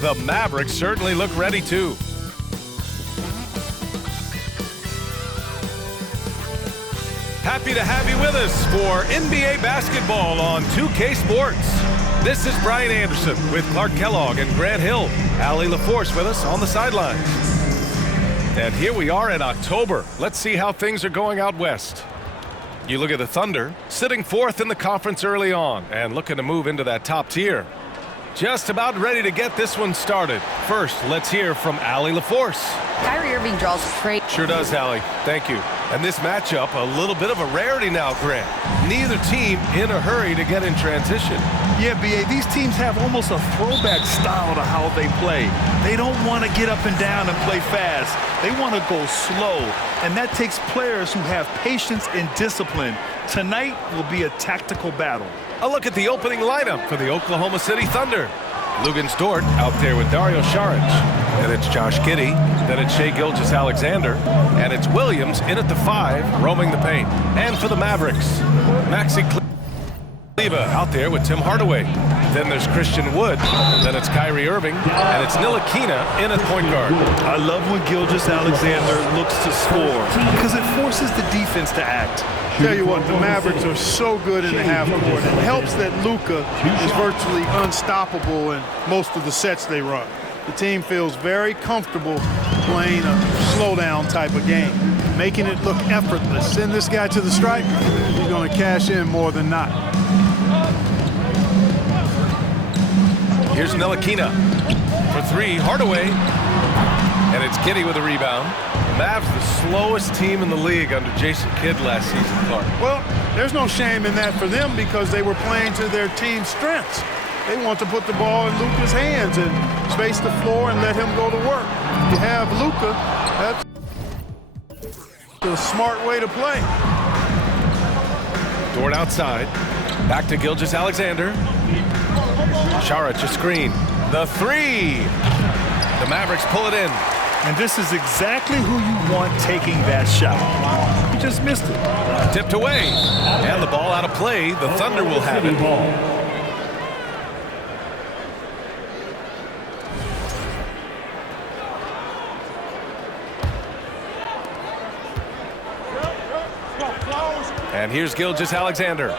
The Mavericks certainly look ready too. Happy to have you with us for NBA basketball on 2K Sports. This is Brian Anderson with Clark Kellogg and Grant Hill. Allie LaForce with us on the sidelines. And here we are in October. Let's see how things are going out west. You look at the Thunder, sitting fourth in the conference early on and looking to move into that top tier. Just about ready to get this one started. First, let's hear from Allie LaForce. Kyrie Irving draws trade. Sure does, Allie. Thank you. And this matchup, a little bit of a rarity now, Grant. Neither team in a hurry to get in transition. Yeah, B.A., these teams have almost a throwback style to how they play. They don't want to get up and down and play fast. They want to go slow, and that takes players who have patience and discipline. Tonight will be a tactical battle. A look at the opening lineup for the Oklahoma City Thunder. Luguentz Dort out there with Dario Saric. And it's Josh Giddey. Then it's Shai Gilgeous-Alexander. And it's Williams in at the 5, roaming the paint. And for the Mavericks, Maxi Kleber out there with Tim Hardaway. Then there's Christian Wood. Then it's Kyrie Irving. And it's Ntilikina in at point guard. I love when Gilgeous-Alexander looks to score because it forces the defense to act. Tell you what, the Mavericks are so good in the half court. It helps that Luka is virtually unstoppable in most of the sets they run. The team feels very comfortable playing a slowdown type of game, making it look effortless. Send this guy to the stripe, he's going to cash in more than not. Here's Ntilikina for 3, Hardaway. And it's Giddey with a rebound. Mavs the slowest team in the league under Jason Kidd last season, Clark. Well, there's no shame in that for them because they were playing to their team's strengths. They want to put the ball in Luka's hands and space the floor and let him go to work. If you have Luka, that's a smart way to play. Dort outside. Back to Gilgeous-Alexander. Saric a screen. The 3. The Mavericks pull it in. And this is exactly who you want taking that shot. He just missed it. Tipped away. And the ball out of play. The Thunder will have it. And here's Gilgeous-Alexander.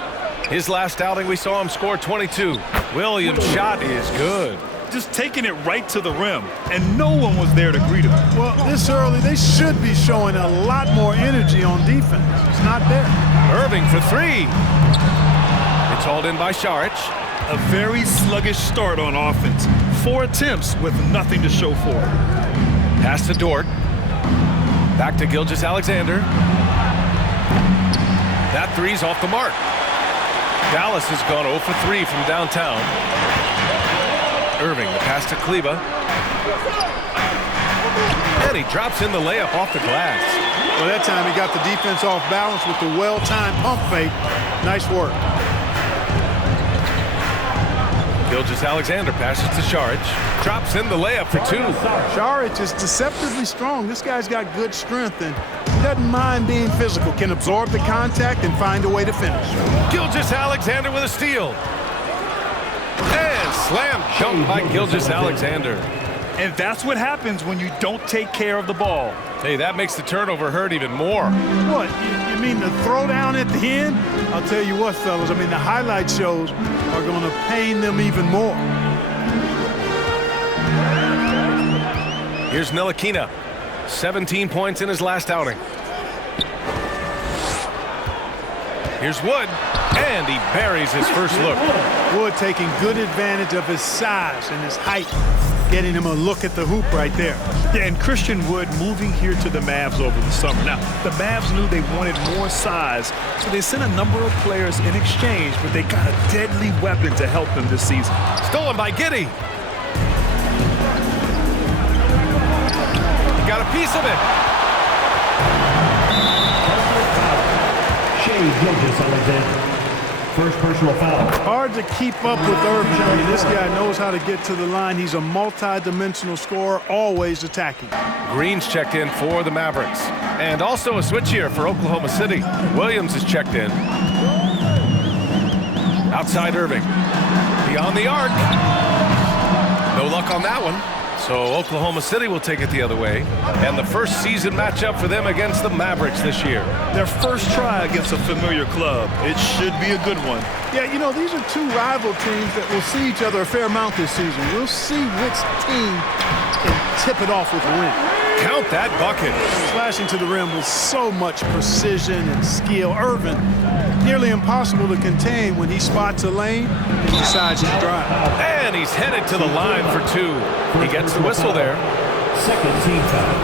His last outing, we saw him score 22. Williams' shot is good. Just taking it right to the rim, and no one was there to greet him. Well, this early, they should be showing a lot more energy on defense. It's not there. Irving for 3. It's hauled in by Saric. A very sluggish start on offense. 4 attempts with nothing to show for it. Pass to Dort. Back to Gilgeous-Alexander. That 3's off the mark. Dallas has gone 0 for 3 from downtown. Irving, the pass to Kleber. And he drops in the layup off the glass. Well, that time he got the defense off balance with the well-timed pump fake. Nice work. Gilgeous-Alexander passes to Saric. Drops in the layup for 2. Saric is deceptively strong. This guy's got good strength, and he doesn't mind being physical. Can absorb the contact and find a way to finish. Gilgeous-Alexander with a steal. And slam dunk by Gilgeous-Alexander. And that's what happens when you don't take care of the ball. Hey, that makes the turnover hurt even more. What, you mean the throwdown at the end? I'll tell you what, fellas, I mean, the highlight shows are going to pain them even more. Here's Ntilikina. 17 points in his last outing. Here's Wood. And he buries his first look. Wood taking good advantage of his size and his height, getting him a look at the hoop right there. Yeah, and Christian Wood moving here to the Mavs over the summer. Now, the Mavs knew they wanted more size, so they sent a number of players in exchange, but they got a deadly weapon to help them this season. Stolen by Giddey. He got a piece of it. Shai Gilgeous-Alexander. First personal foul. Hard to keep up with Irving. I mean, this guy knows how to get to the line. He's a multi-dimensional scorer, always attacking. Green's checked in for the Mavericks. And also a switch here for Oklahoma City. Williams is checked in. Outside Irving. Beyond the arc. No luck on that one. So Oklahoma City will take it the other way. And the first season matchup for them against the Mavericks this year. Their first try against a familiar club. It should be a good one. Yeah, you know, these are two rival teams that will see each other a fair amount this season. We'll see which team can tip it off with a win. Count that bucket. Slashing to the rim with so much precision and skill. Irvin, nearly impossible to contain when he spots a lane and decides to drive. And he's headed to the line for two. He gets the whistle there. Second team foul.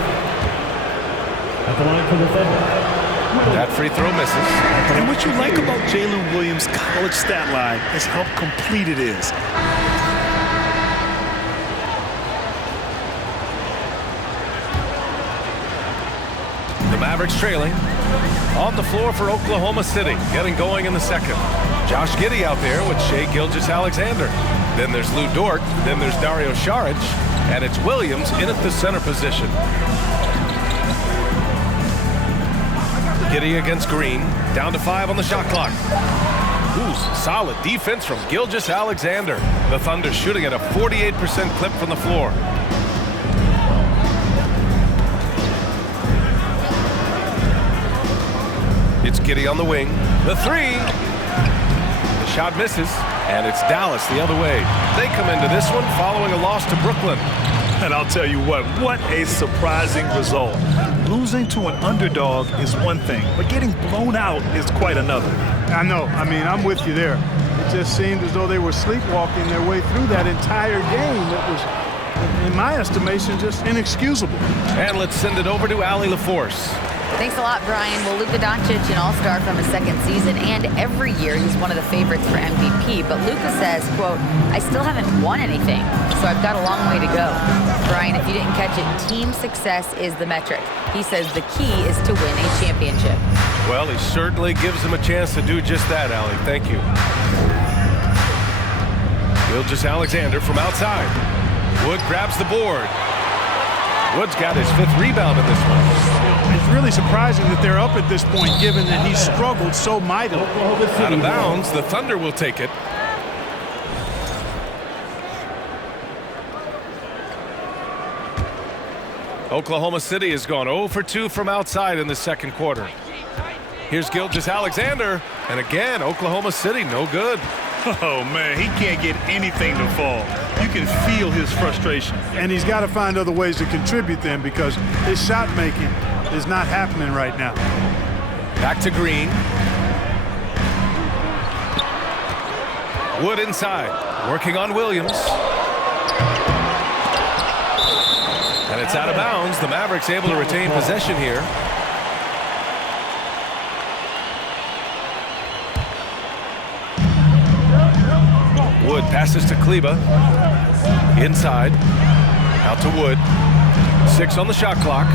At the line for the Thunder. That free throw misses. And what you like about Jalen Williams' college stat line is how complete it is. The Mavericks trailing. On the floor for Oklahoma City, getting going in the second. Josh Giddey out there with Shai Gilgeous-Alexander. Then there's Lou Dort, then there's Dario Saric, and it's Williams in at the center position. Giddey against Green, down to 5 on the shot clock. Ooh, solid defense from Gilgeous-Alexander. The Thunder shooting at a 48% clip from the floor. It's Giddey on the wing. The three. The shot misses, and it's Dallas the other way. They come into this one following a loss to Brooklyn. And I'll tell you what a surprising result. Losing to an underdog is one thing, but getting blown out is quite another. I know. I mean, I'm with you there. It just seemed as though they were sleepwalking their way through that entire game. That was, in my estimation, just inexcusable. And let's send it over to Allie LaForce. Thanks a lot, Brian. Well, Luka Doncic, an all-star from his second season, and every year he's one of the favorites for MVP. But Luka says, quote, I still haven't won anything, so I've got a long way to go. Brian, if you didn't catch it, team success is the metric. He says the key is to win a championship. Well, he certainly gives him a chance to do just that, Allie. Thank you. Gilgeous-Alexander from outside. Wood grabs the board. Wood's got his 5th rebound in this one. It's really surprising that they're up at this point, given that he struggled so mightily. Out of bounds, the Thunder will take it. Oklahoma City has gone 0 for 2 from outside in the second quarter. Here's Gilgeous-Alexander, and again, Oklahoma City no good. Oh, man, he can't get anything to fall. You can feel his frustration. And he's got to find other ways to contribute then, because his shot making is not happening right now. Back to Green. Wood inside, working on Williams. And it's out of bounds. The Mavericks able to retain possession here. Wood passes to Kleba. Inside. Out to Wood. 6 on the shot clock.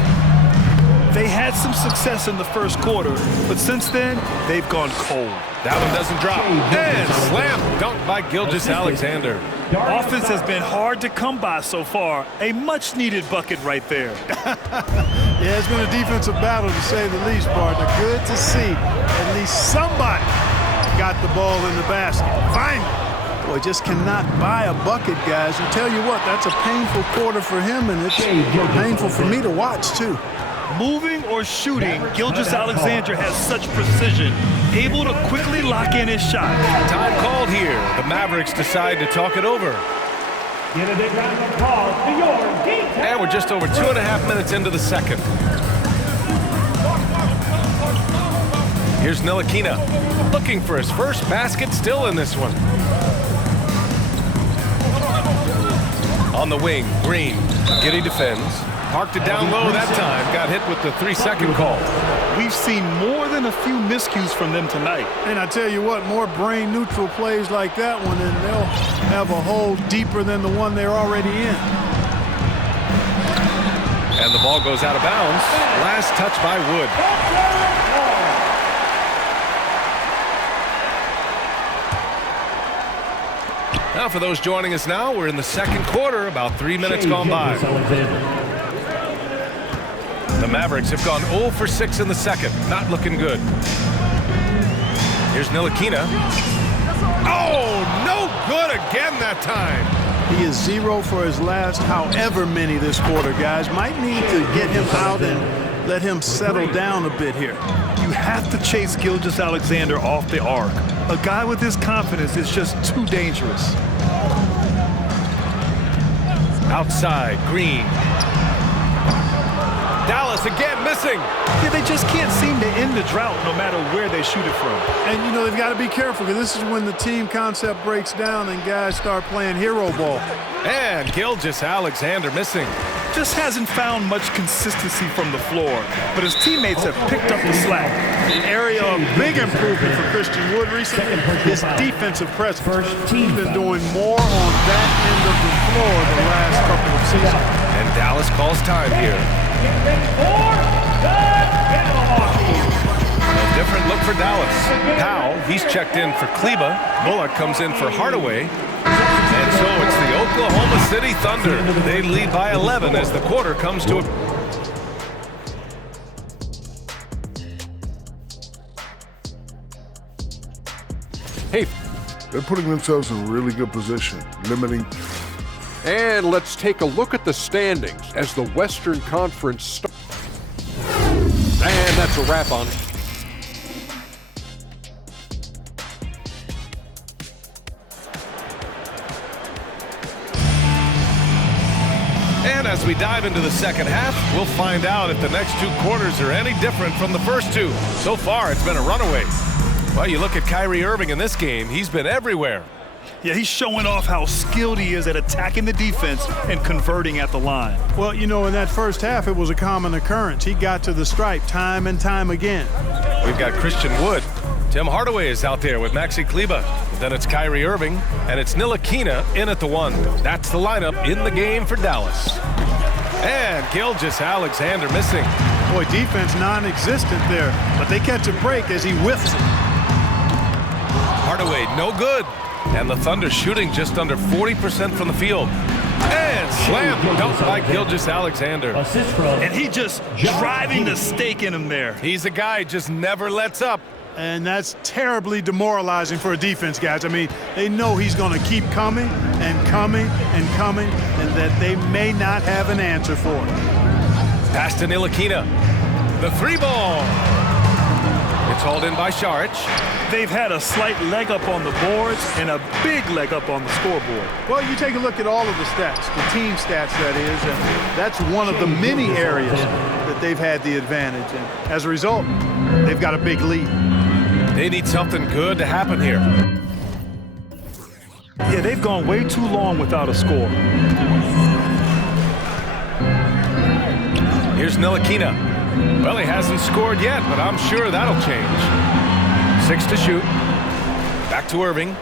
They had some success in the first quarter, but since then, they've gone cold. That one doesn't drop. And slam dunk by Gilgeous-Alexander. Offense has been hard to come by so far. A much-needed bucket right there. Yeah, it's been a defensive battle, to say the least, partner. Good to see at least somebody got the ball in the basket. Finally. Boy, just cannot buy a bucket, guys. And tell you what, that's a painful quarter for him, and it's painful for me to watch, too. Moving or shooting, Gilgeous-Alexander has such precision, able to quickly lock in his shot. Time called here. The Mavericks decide to talk it over. Give a big round of applause to your game. And we're just over 2.5 minutes into the second. Here's Ntilikina, looking for his first basket, still in this one. On the wing, Green. Giddey defends. Parked it down low that time. Got hit with the 3-second call. We've seen more than a few miscues from them tonight. And I tell you what, more brain-neutral plays like that one, and they'll have a hole deeper than the one they're already in. And the ball goes out of bounds. Last touch by Wood. Now for those joining us now, we're in the second quarter, about 3 minutes gone by. The Mavericks have gone 0 for 6 in the second. Not looking good. Here's Ntilikina. Oh, no good again that time. He is 0 for his last however many this quarter, guys. Might need to get him out and let him settle down a bit here. You have to chase Gilgeous-Alexander off the arc. A guy with his confidence is just too dangerous. Outside, Green. Dallas again missing. Yeah, they just can't seem to end the drought no matter where they shoot it from. And, you know, they've got to be careful because this is when the team concept breaks down and guys start playing hero ball. And Gilgeous-Alexander missing. Just hasn't found much consistency from the floor, but his teammates have picked up the slack. An area of big improvement for Christian Wood recently, his defensive presence. He's been doing more on that end of the floor the last couple of seasons. And Dallas calls time here. A different look for Dallas. Powell, he's checked in for Kleba. Bullock comes in for Hardaway. And so it's the Oklahoma City Thunder. They lead by 11 as the quarter comes to a... Hey, They're putting themselves in a really good position, limiting. and let's take a look at the standings as the Western Conference starts. And that's a wrap on it. And as we dive into the second half, we'll find out if the next two quarters are any different from the first two. So far, it's been a runaway. Well, you look at Kyrie Irving in this game, he's been everywhere. Yeah, he's showing off how skilled he is at attacking the defense and converting at the line. Well, you know, in that first half, it was a common occurrence. He got to the stripe time and time again. We've got Christian Wood. Tim Hardaway is out there with Maxi Kleba. Then it's Kyrie Irving, and it's Ntilikina in at the 1. That's the lineup in the game for Dallas. And Gilgeous-Alexander missing. Boy, defense non-existent there, but they catch a break as he whiffs it. Hardaway, no good. And the Thunder shooting just under 40% from the field. And slam dunked by Gilgeous-Alexander. Assist from. And he just driving the stake in him there. He's a guy just never lets up. And that's terribly demoralizing for a defense, guys. I mean, they know he's going to keep coming and coming and coming, and that they may not have an answer for it. Pass to Ntilikina. The 3-ball. It's hauled in by Šarić. They've had a slight leg up on the boards and a big leg up on the scoreboard. Well, you take a look at all of the stats, the team stats, that is, and that's one of the many areas that they've had the advantage. And as a result, they've got a big lead. They need something good to happen here. Yeah, they've gone way too long without a score. Here's Ntilikina. Well, he hasn't scored yet, but I'm sure that'll change. 6 to shoot. Back to Irving.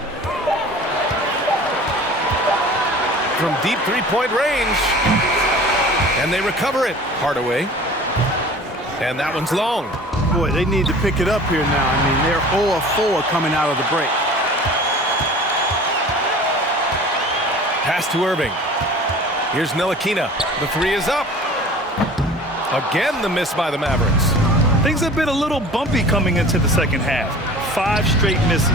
From deep three-point range. And they recover it. Hardaway. And that one's long. Boy, they need to pick it up here now. I mean, they're 0 of 4 coming out of the break. Pass to Irving. Here's Ntilikina. The 3 is up. Again, the miss by the Mavericks. Things have been a little bumpy coming into the second half. 5 straight misses.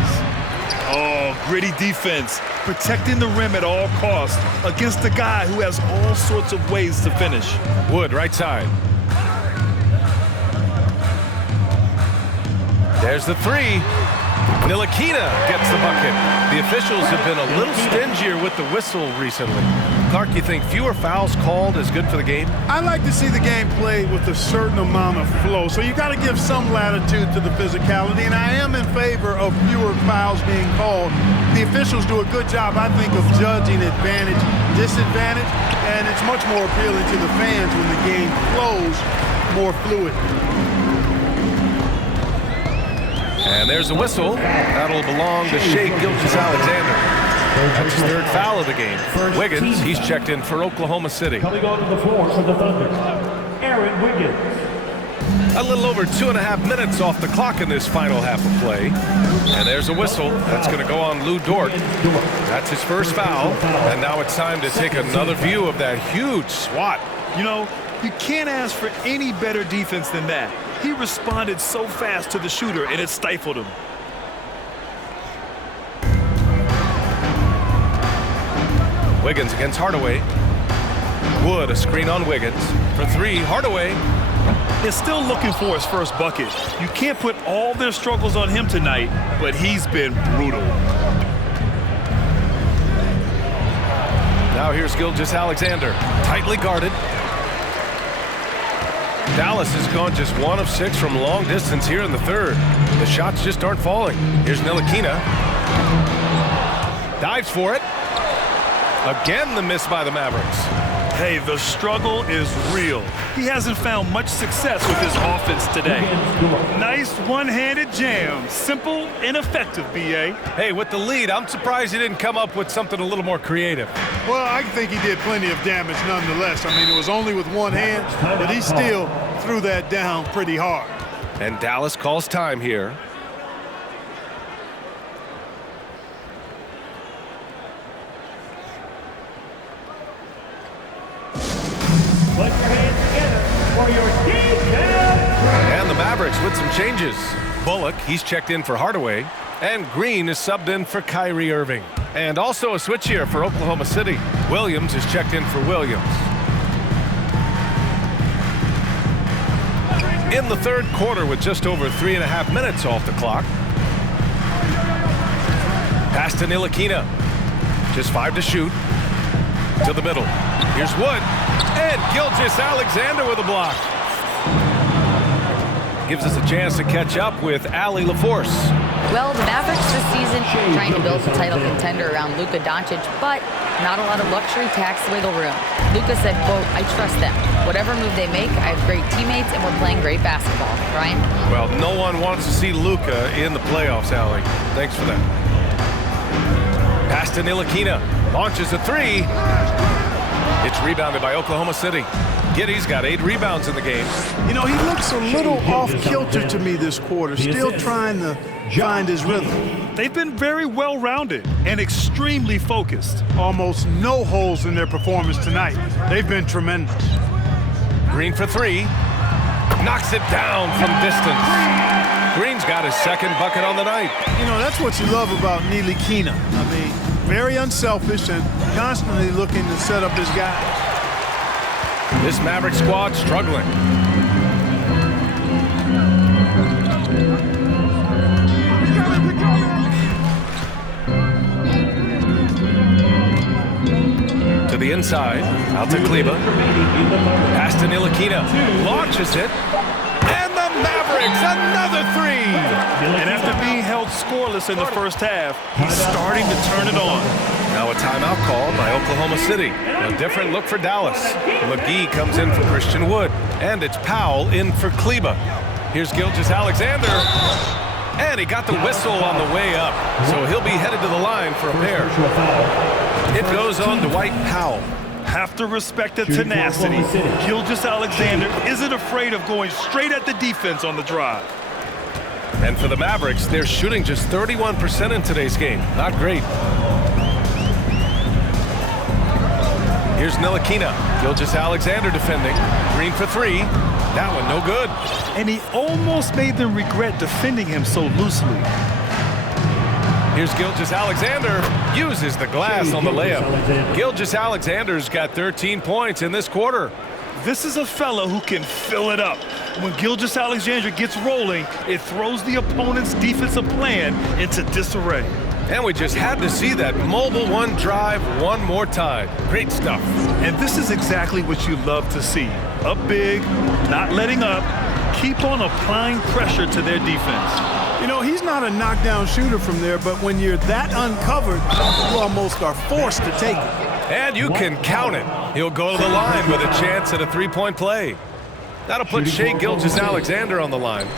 Oh, gritty defense. Protecting the rim at all costs against a guy who has all sorts of ways to finish. Wood, right side. There's the 3. Ntilikina gets the bucket. The officials have been a little stingier with the whistle recently. Clark, you think fewer fouls called is good for the game? I like to see the game played with a certain amount of flow, so you got to give some latitude to the physicality, and I am in favor of fewer fouls being called. The officials do a good job, I think, of judging advantage, disadvantage, and it's much more appealing to the fans when the game flows more fluid. And there's a whistle. That'll belong to Shai Gilgeous-Alexander. That's his 3rd foul of the game. Wiggins, he's checked in for Oklahoma City. Coming onto the floor for the Thunder, Aaron Wiggins. A little over 2.5 minutes off the clock in this final half of play. And there's a whistle. That's going to go on Lou Dort. That's his first foul. And now it's time to take another view of that huge swat. You know, you can't ask for any better defense than that. He responded so fast to the shooter, and it stifled him. Wiggins against Hardaway. Wood, a screen on Wiggins. For three, Hardaway. Is still looking for his first bucket. You can't put all their struggles on him tonight, but he's been brutal. Now here's Gilgeous-Alexander, tightly guarded. Dallas has gone just 1 of 6 from long distance here in the third. The shots just aren't falling. Here's Ntilikina. Dives for it. Again, the miss by the Mavericks. Hey, the struggle is real. He hasn't found much success with his offense today. Nice one-handed jam. Simple and effective, B.A. Hey, with the lead, I'm surprised he didn't come up with something a little more creative. Well, I think he did plenty of damage nonetheless. I mean, it was only with one hand, but he still threw that down pretty hard. And Dallas calls time here. Put your hands together for your And the Mavericks with some changes. Bullock, he's checked in for Hardaway. And Green is subbed in for Kyrie Irving. And also a switch here for Oklahoma City. Williams is checked in for Williams. In the third quarter with just over 3.5 minutes off the clock. Pass to Ntilikina. Just 5 to shoot. To the middle. Here's Wood. And Gilgeous-Alexander with a block. Gives us a chance to catch up with Allie LaForce. Well, the Mavericks this season trying to build a title contender around Luka Doncic, but not a lot of luxury tax wiggle room. Luka said, quote, I trust them. Whatever move they make, I have great teammates and we're playing great basketball. Ryan? Well, no one wants to see Luka in the playoffs, Allie. Thanks for that. Pass to Ntilikina. Launches a three. It's rebounded by Oklahoma City. Giddey's got 8 rebounds in the game. You know, he looks a little off-kilter to me this quarter, still trying to find his rhythm. They've been very well-rounded and extremely focused. Almost no holes in their performance tonight. They've been tremendous. Green for 3. Knocks it down from distance. Green's got his second bucket on the night. You know, that's what you love about Ntilikina. I mean, very unselfish and constantly looking to set up his guy. This Maverick squad struggling. To the inside, out to Kleber. Pass to Ntilikina. Launches it. And the Mavericks, another 3. And after being held scoreless in the first half, he's starting to turn it on. Now a timeout called by Oklahoma City. A different look for Dallas. McGee comes in for Christian Wood. And it's Powell in for Kleber. Here's Gilgeous-Alexander. And he got the whistle on the way up. So he'll be headed to the line for a pair. It goes on to Dwight Powell. Have to respect the tenacity. Gilgeous-Alexander isn't afraid of going straight at the defense on the drive. And for the Mavericks, they're shooting just 31% in today's game. Not great. Here's Ntilikina. Gilgeous-Alexander defending. Green for 3. That one no good. And he almost made them regret defending him so loosely. Here's Gilgeous-Alexander. Uses the glass on the layup. Gilgeous-Alexander's got 13 points in this quarter. This is a fella who can fill it up. When Gilgeous-Alexander gets rolling, it throws the opponent's defensive plan into disarray. And we just had to see that mobile one drive one more time. Great stuff. And this is exactly what you love to see. Up big, not letting up, keep on applying pressure to their defense. You know, he's not a knockdown shooter from there, but when you're that uncovered, you almost are forced to take it. And you can count it. He'll go to the line with a chance at a 3-point play. That'll put Shai Gilgeous-Alexander on the line.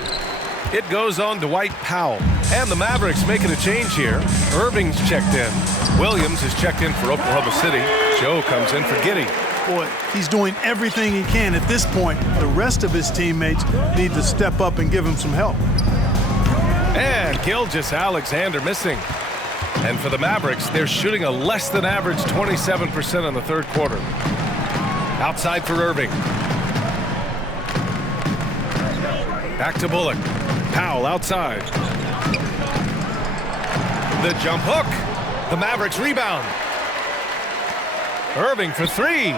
It goes on to Dwight Powell. And the Mavericks making a change here. Irving's checked in. Williams is checked in for Oklahoma City. Joe comes in for Giddey. Boy, he's doing everything he can at this point. The rest of his teammates need to step up and give him some help. And Gilgeous-Alexander missing. And for the Mavericks, they're shooting a less than average 27% in the third quarter. Outside for Irving. Back to Bullock. Powell outside. The jump hook. The Mavericks rebound. Irving for three.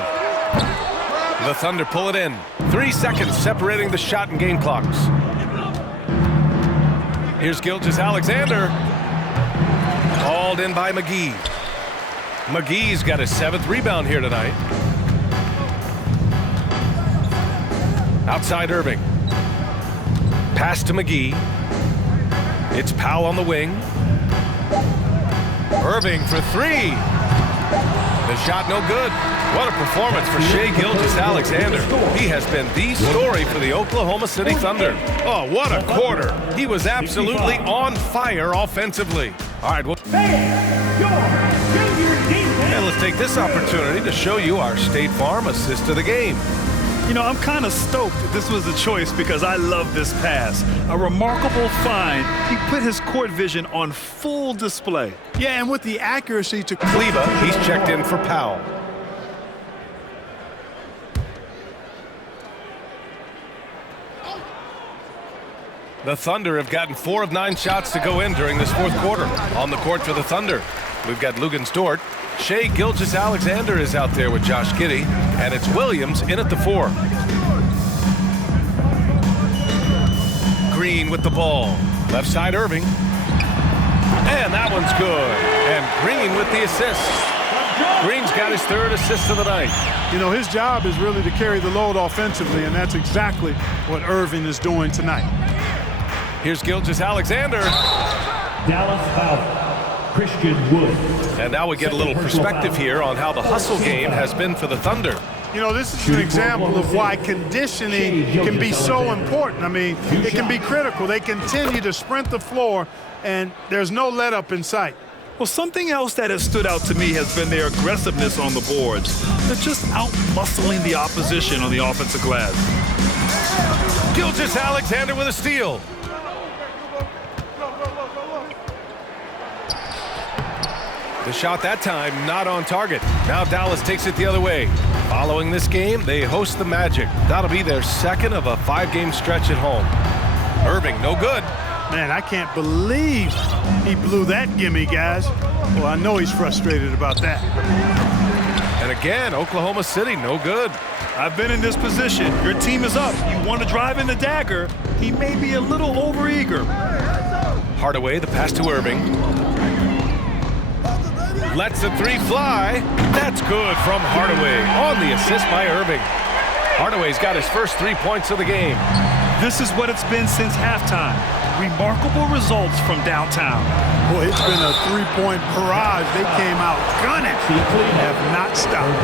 The Thunder pull it in. 3 seconds separating the shot and game clocks. Here's Gilgeous-Alexander. Hauled in by McGee. McGee's got his 7th rebound here tonight. Outside Irving. Pass to McGee. It's Powell on the wing. Irving for three. The shot no good. What a performance for Shai Gilgeous-Alexander. He has been the story for the Oklahoma City Thunder. Oh, what a quarter. He was absolutely on fire offensively. All right, well, and let's take this opportunity to show you our State Farm assist of the game. You know, I'm kind of stoked that this was a choice because I love this pass. A remarkable find. He put his court vision on full display. Yeah, and with the accuracy to Kleba, he's checked in for Powell. The Thunder have gotten 4 of 9 shots to go in during this 4th quarter. On the court for the Thunder, we've got Luguentz Dort. Shai Gilgeous-Alexander is out there with Josh Giddey, and it's Williams in at the 4. Green with the ball. Left side Irving. And that one's good. And Green with the assist. Green's got his 3rd assist of the night. You know, his job is really to carry the load offensively, and that's exactly what Irving is doing tonight. Here's Gilgeous-Alexander. Dallas foul. Christian Wood. And now we get a little perspective here on how the hustle game has been for the Thunder. You know, this is an example of why conditioning can be so important. I mean, it can be critical. They continue to sprint the floor, and there's no let up in sight. Well, something else that has stood out to me has been their aggressiveness on the boards. They're just out-muscling the opposition on the offensive glass. Gilgeous-Alexander with a steal. The shot that time not on target. Now Dallas takes it the other way. Following this game, they host the Magic. That'll be their 2nd of a 5-game stretch at home. Irving, no good. Man, I can't believe he blew that gimme, guys. Well, I know he's frustrated about that. And again, Oklahoma City, no good. I've been in this position. Your team is up. You want to drive in the dagger. He may be a little overeager. Hardaway, the pass to Irving. Lets the 3 fly. That's good from Hardaway on the assist by Irving. Hardaway's got his first 3 points of the game. This is what it's been since halftime. Remarkable results from downtown. Boy, it's been a 3-point barrage. They came out gunning. Have not stopped.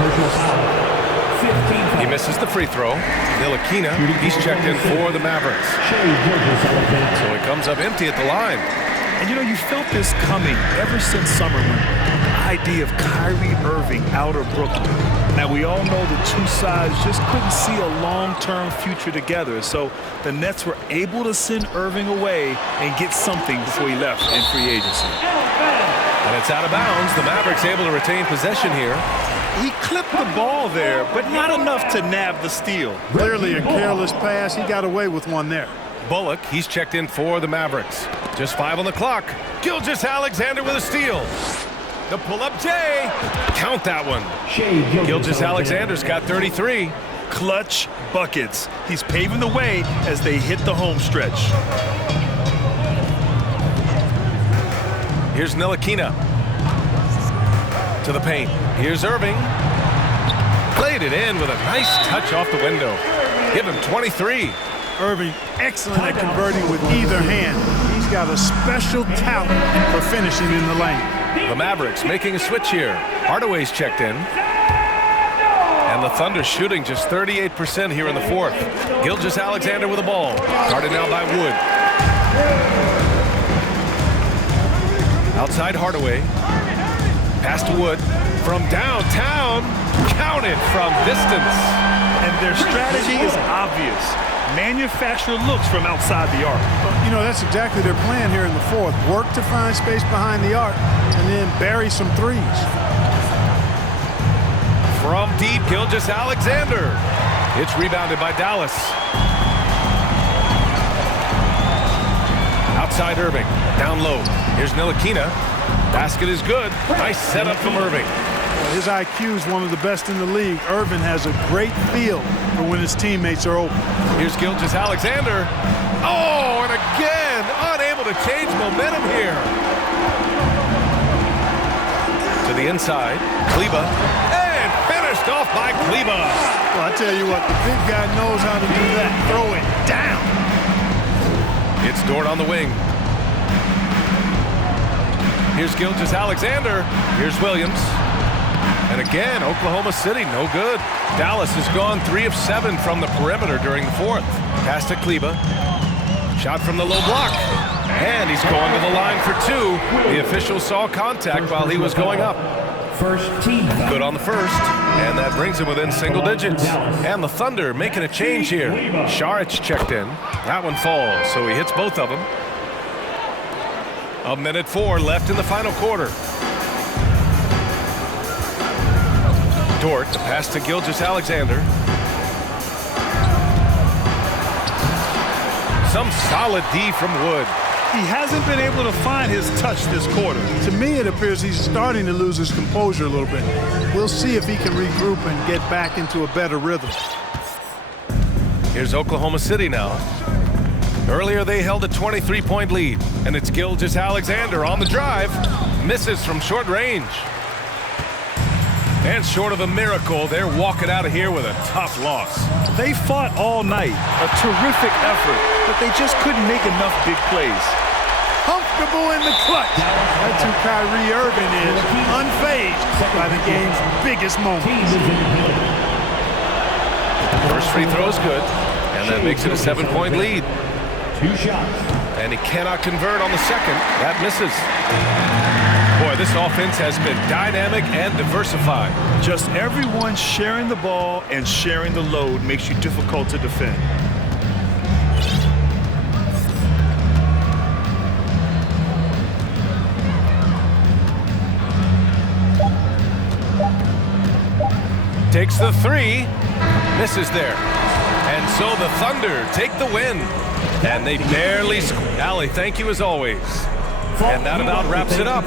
He misses the free throw. Ntilikina, he's checked in for the Mavericks. So he comes up empty at the line. And you know, you felt this coming ever since summer when the idea of Kyrie Irving out of Brooklyn. Now, we all know the two sides just couldn't see a long-term future together. So the Nets were able to send Irving away and get something before he left in free agency. And it's out of bounds. The Mavericks able to retain possession here. He clipped the ball there, but not enough to nab the steal. Clearly a careless pass. He got away with one there. Bullock, he's checked in for the Mavericks. Just 5 on the clock. Gilgeous-Alexander with a steal. The pull-up J. Count that one. Gilgeous-Alexander's got 33. Clutch buckets. He's paving the way as they hit the home stretch. Here's Ntilikina. To the paint. Here's Irving. Played it in with a nice touch off the window. Give him 23. Irving, excellent at converting with either hand. He's got a special talent for finishing in the lane. The Mavericks making a switch here. Hardaway's checked in. And the Thunder shooting just 38% here in the 4th. Gilgeous-Alexander with the ball. Guarded now by Wood. Outside Hardaway. Pass to Wood. From downtown. Counted from distance. And their strategy is obvious. Manufacture looks from outside the arc. You know, that's exactly their plan here in the 4th. Work to find space behind the arc and then bury some threes. From deep, Gilgeous-Alexander. It's rebounded by Dallas. Outside Irving. Down low. Here's Ntilikina. Basket is good. Nice setup from Irving. His IQ is one of the best in the league. Irvin has a great feel for when his teammates are open. Here's Gilgeous-Alexander. Oh, and again, unable to change momentum here. To the inside, Kleba, and finished off by Kleba. Well, I tell you what, the big guy knows how to do that. Throw it down. It's Dort on the wing. Here's Gilgeous-Alexander. Here's Williams. And again, Oklahoma City, no good. Dallas has gone 3 of 7 from the perimeter during the fourth. Pass to Kleba. Shot from the low block. And he's going to the line for 2. The official saw contact while he was going up. First team foul. Good on the first. And that brings him within single digits. And the Thunder making a change here. Šarić checked in. That one falls, so he hits both of them. 1:04 left in the final quarter. Dort, the pass to Gilgeous-Alexander. Some solid D from Wood. He hasn't been able to find his touch this quarter. To me, it appears he's starting to lose his composure a little bit. We'll see if he can regroup and get back into a better rhythm. Here's Oklahoma City now. Earlier, they held a 23-point lead, and it's Gilgeous-Alexander on the drive. Misses from short range. And short of a miracle, they're walking out of here with a tough loss. They fought all night. A terrific effort, but they just couldn't make enough big plays. Comfortable in the clutch. That's who Kyrie Irving is, unfazed by the game's biggest moment. First free throw's good, and that makes it a 7-point lead. 2 shots. And he cannot convert on the second. That misses. Boy, this offense has been dynamic and diversified. Just everyone sharing the ball and sharing the load makes you difficult to defend. Takes the 3, misses there. And so the Thunder take the win. And they barely score. Allie, thank you as always. And that about wraps it up.